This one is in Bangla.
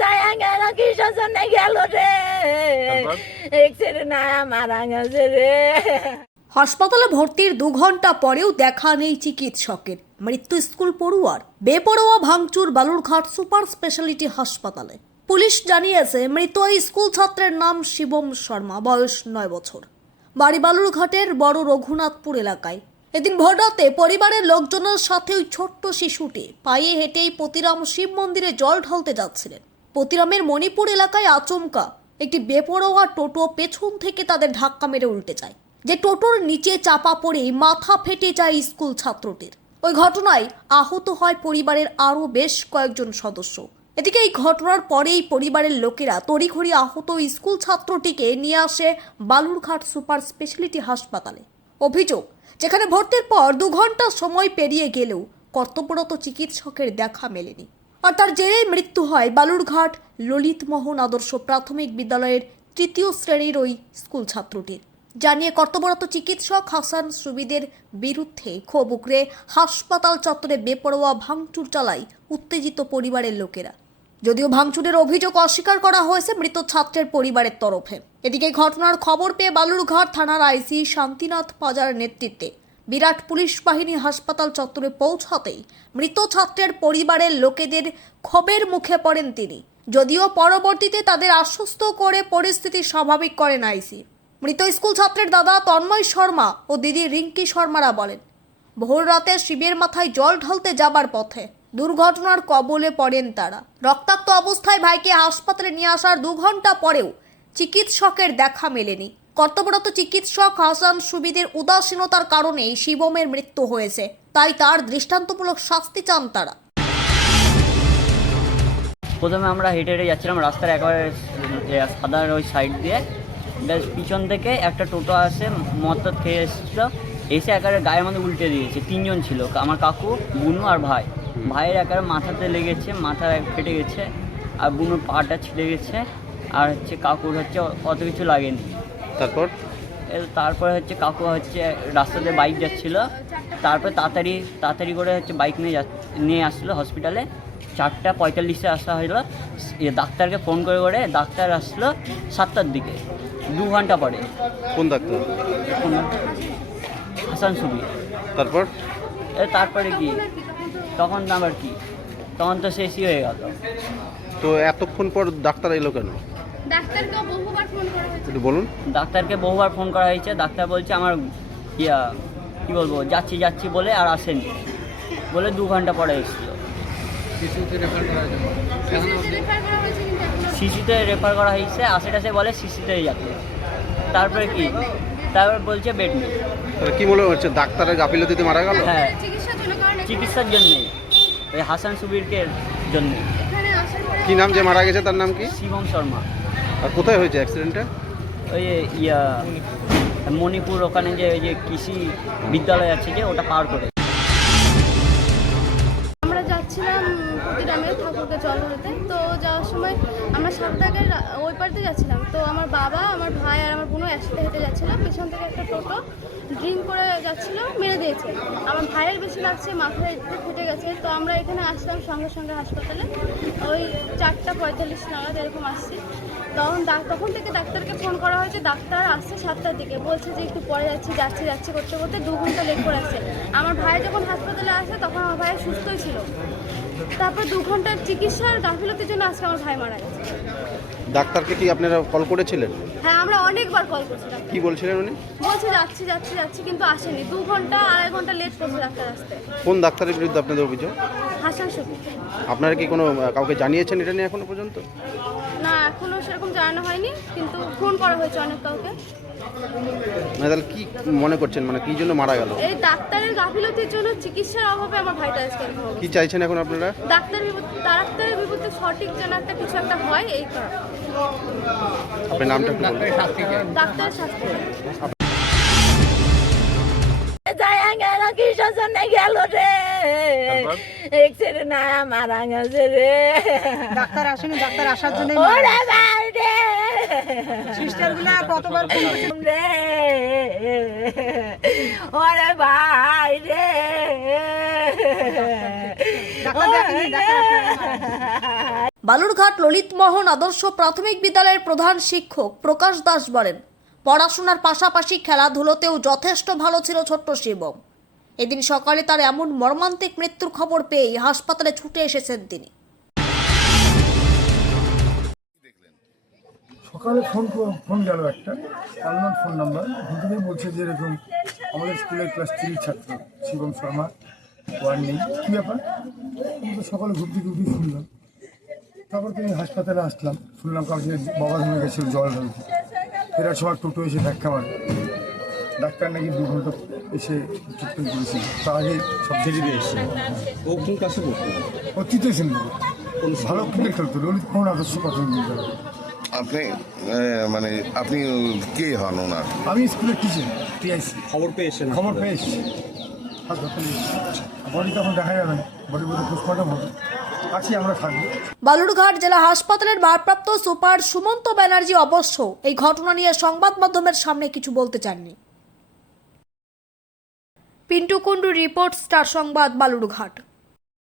যায়া কিসের জন্য গেল রে? না মারা গেছে রে। হাসপাতালে ভর্তির দু ঘণ্টা পরেও দেখা নেই চিকিৎসকের। মৃত্যু স্কুল পড়ুয়ার। বেপরোয়া ভাঙচুর বালুরঘাট সুপার স্পেশালিটি হাসপাতালে। পুলিশ জানিয়েছে মৃত ওই স্কুল ছাত্রের নাম শিবম শর্মা বয়স নয় বছর। বাড়ি বালুরঘাটের বড় রঘুনাথপুর এলাকায়। এদিন ভোররাতে পরিবারের লোকজনের সাথে ওই ছোট্ট শিশুটি পায়ে হেঁটেই পতিরাম শিব মন্দিরে জল ঢালতে যাচ্ছিলেন। পতিরামের মণিপুর এলাকায় আচমকা একটি বেপরোয়া টোটো পেছন থেকে তাদের ধাক্কা মেরে উল্টে যায়। যে টোটোর নিচে চাপা পড়েই মাথা ফেটে যায় স্কুল ছাত্রটির ওই ঘটনায় আহত হয় পরিবারের আরও বেশ কয়েকজন সদস্য। এদিকে এই ঘটনার পরেই পরিবারের লোকেরা তড়িঘড়ি আহত স্কুল ছাত্রটিকে নিয়ে আসে বালুরঘাট সুপার স্পেশালিটি হাসপাতালে। অভিযোগ, যেখানে ভর্তির পর দু ঘণ্টা সময় পেরিয়ে গেলেও কর্তব্যরত চিকিৎসকের দেখা মেলেনি। আর তার জেরেই মৃত্যু হয় বালুরঘাট ললিত মোহন আদর্শ প্রাথমিক বিদ্যালয়ের তৃতীয় শ্রেণির ওই স্কুল ছাত্রটির। জানিয়ে কর্তব্যরত চিকিৎসক হাসান সুবিদের বিরুদ্ধে ক্ষোভ উগরে হাসপাতাল চত্বরে বেপরোয়া ভাঙচুর চালায় উত্তেজিত পরিবারের লোকেরা। যদিও ভাঙচুরের অভিযোগ অস্বীকার করা হয়েছে মৃত ছাত্রের পরিবারের তরফে। এদিকে ঘটনার খবর পেয়ে বালুরঘাট থানার আইসি শান্তিনাথ পাজার নেতৃত্বে বিরাট পুলিশ বাহিনী হাসপাতাল চত্বরে পৌঁছাতেই মৃত ছাত্রের পরিবারের লোকেদের ক্ষোভের মুখে পড়েন তিনি। যদিও পরবর্তীতে তাদের আশ্বস্ত করে পরিস্থিতি স্বাভাবিক করেন আইসি। মৃত স্কুল ছাত্রের দাদা তন্ময় শর্মা ও দিদি রিঙ্কি শর্মারা বলেন, ভোর রাতে শিবের মাথায় জল ঢালতে যাবার পথে দুর্ঘটনার কবলে পড়েন তারা। রক্তাক্ত অবস্থায় ভাইকে হাসপাতালে নিয়ে আসার দু ঘণ্টা পরেও চিকিৎসকের দেখা মেলেনি। কর্তব্যরত চিকিৎসক হাসান সুবিদের উদাসীনতার কারণেই শিবমের মৃত্যু হয়েছে। তাই তার দৃষ্টান্তমূলক শাস্তি চান তারা। প্রথমে আমরা হেঁটে হেঁটে যাচ্ছিলাম, রাস্তার একেবারে সাদার ওই সাইড দিয়ে। পিছন থেকে একটা টোটো আসে টদ খেয়ে এসেছিল। এসে একেবারে গায়ের মধ্যে উল্টে দিয়েছে। তিনজন ছিল, আমার কাকু, বুনু আর ভাই। ভাইয়ের একেবারে মাথাতে লেগেছে, মাথা ফেটে গেছে। আর বুনুর পাটা ছিঁড়ে গেছে। আর হচ্ছে কাকুর হচ্ছে অত কিছু লাগেনি। তারপর? এ, তারপরে হচ্ছে কাকু হচ্ছে রাস্তাতে বাইক যাচ্ছিল। তারপরে তাড়াতাড়ি তাড়াতাড়ি করে হচ্ছে বাইক নিয়ে যা নিয়ে আসছিল হসপিটালে চারটা পঁয়তাল্লিশে আসা হলো ডাক্তারকে ফোন করে করে ডাক্তার আসলো সাতটার দিকে দু ঘণ্টা পরে। কোন ডাক্তার? হাসান সুবি। তারপর? এ, তারপরে কি? তখন আবার কি? তখন তো শেষই হয়ে গেল। তো এতক্ষণ পর ডাক্তার এলো কেন? ডাক্তারকে বহুবার ফোন করা হয়েছে। একটু বলুন। ডাক্তারকে বহুবার ফোন করা হয়েছে। ডাক্তার বলছে আমার ইয়া কী বলব যাচ্ছি যাচ্ছি বলে আর আসেনি। বলে দু ঘণ্টা পরে এসেছিল। শিশুকে রেফার করা হয়েছে। কিন্তু এখনও। শিশুতে রেফার করা হয়েছে আশেপাশে বলে শিশুতে যাচ্ছে। তারপরে কি? তারপর বলছে বেড নেই। কি মনে হচ্ছে ডাক্তারের গাফিলতিতে মারা গেল? হ্যাঁ। চিকিৎসার জন্য কারণ এখানে- চিকিৎসার জন্যে। ওই হাসান সুবিরকে জন্য। কি নাম যে মারা গেছে তার নাম কি? শিবম শর্মা। আর কোথায় হয়েছে অ্যাক্সিডেন্টটা ওই ইয়া, মণিপুর ওখানে যে ওই যে কৃষি বিদ্যালয় আছে যে, ওটা পার করে। জল ঢালতে তো যাওয়ার সময় আমরা সাতটাকের ওই পাড়তে যাচ্ছিলাম। তো আমার বাবা, আমার ভাই আর আমার বোনও একসাথে হেঁটে যাচ্ছিলাম পিছন থেকে একটা টোটো ড্রিঙ্ক করে যাচ্ছিল, মেরে দিয়েছে। আমার ভাইয়ের বেশি লাগছে, মাথায় একটু ফেটে গেছে। তো আমরা এখানে আসলাম সঙ্গে সঙ্গে হাসপাতালে। ওই চারটা পঁয়তাল্লিশ নাগাদ এরকম আসছি। তখন তখন থেকে ডাক্তারকে ফোন করা হয়েছে ডাক্তার আসছে সাতটার দিকে। বলছে যে, একটু পরে যাচ্ছি যাচ্ছি যাচ্ছি করতে করতে দু ঘণ্টা লেট করে আসছে। আমার ভাই যখন হাসপাতালে আসে, তখন আমার ভাই সুস্থই ছিল। তারপর দু ঘণ্টার চিকিৎসার গাফিলতির জন্য আজকে আমার ভাই মারা গেছে। ডাক্তারকে কি আপনারা কল করেছিলেন? হ্যাঁ আমরা অনেকবার কল করছিলাম কি বলছিলেন উনি? বলছে যাচ্ছি যাচ্ছি যাচ্ছি কিন্তু আসেনি। দু ঘণ্টা আড়াই ঘণ্টা লেট করছে ডাক্তার আসতে। কোন ডাক্তারের বিরুদ্ধে আপনাদের অভিযোগ? হাসান শফিক আপনারা কি কোনো কাউকে জানিয়েছেন এটা নিয়ে এখনও পর্যন্ত? না এখনও সেরকম জানানো হয়নি কিন্তু ফোন করা হয়েছে অনেক কাউকে। মানে তাহলে কি মনে করছেন? মানে কি জন্য মারা গেল? এই ডাক্তারের গাফিলতির জন্য চিকিৎসার অভাবে আমার ভাইটা আজকে কি চাইছেন এখন আপনারা? ডাক্তার ডাক্তারের বিপদে সঠিক যেন একটা কিছু একটা হয় এই কারণে। আপনার নামটা একটু বলুন। ডাক্তারের শাস্তি। গেল কিসের জন্য গেল রে? না মারা গেছে রে। ডাক্তার আসেনি ডাক্তার আসার জন্য ওরে ভাই রে কতবার ফোন রে ওরে ভাই রে। বালুরঘাট ললিতমোহন আদর্শ প্রাথমিক বিদ্যালয়ের প্রধান শিক্ষক প্রকাশ দাস বলেন পড়াশোনার পাশাপাশি খেলাধুলোতেও যথেষ্ট ভালো ছিল ছোট্ট শিবম। এদিন সকালে তার এমন মর্মান্তিক মৃত্যুর খবর পেয়েই হাসপাতালে ছুটে এসেছেন তিনি। সকালে ফোন ফোন গেল একটা। Unknown phone number. দুদিনে বলছে যে এরকম আমাদের স্কুলের ক্লাস থ্রির ছাত্র শিবম শর্মা ওয়ান নেই কী ব্যাপার? আমি তো সকালে ঘুরতে থেকে উঠে শুনলাম। তারপর তো আমি হাসপাতালে আসলাম। শুনলাম কাউকে বাবা ধরে গেছিল জল ঢালতে। ফেরার সময় টোটো এসে ধাক্কা মারে। ডাক্তার নাকি দু ঘণ্টা এসে ট্রিটমেন্ট করেছিল। তার আগে সব দিয়ে এসছে ও কোন পড়তো? ও তৃতীয় শ্রেণি ভালো ক্রিকেট খেলতো। ললিত মোহন আদর্শ বিদ্যালয় আপনি মানে আপনি কে হন ওনার? আমি স্কুলের টিচার টিআইসি খবর পেয়েছেন খবর পেয়ে এসছি। হাসপাতালে বডি তখন দেখা যাবে না বডি পোস্টমর্টম হবে। আছি আমরা থাকব। বালুরঘাট জেলা হাসপাতালের ভারপ্রাপ্ত সুপার সুমন্ত ব্যানার্জি অবশ্য এই ঘটনা নিয়ে সংবাদ মাধ্যমের সামনে কিছু বলতে চাননি। পিন্টু কুন্ডু রিপোর্ট স্টার সংবাদ বালুরঘাট।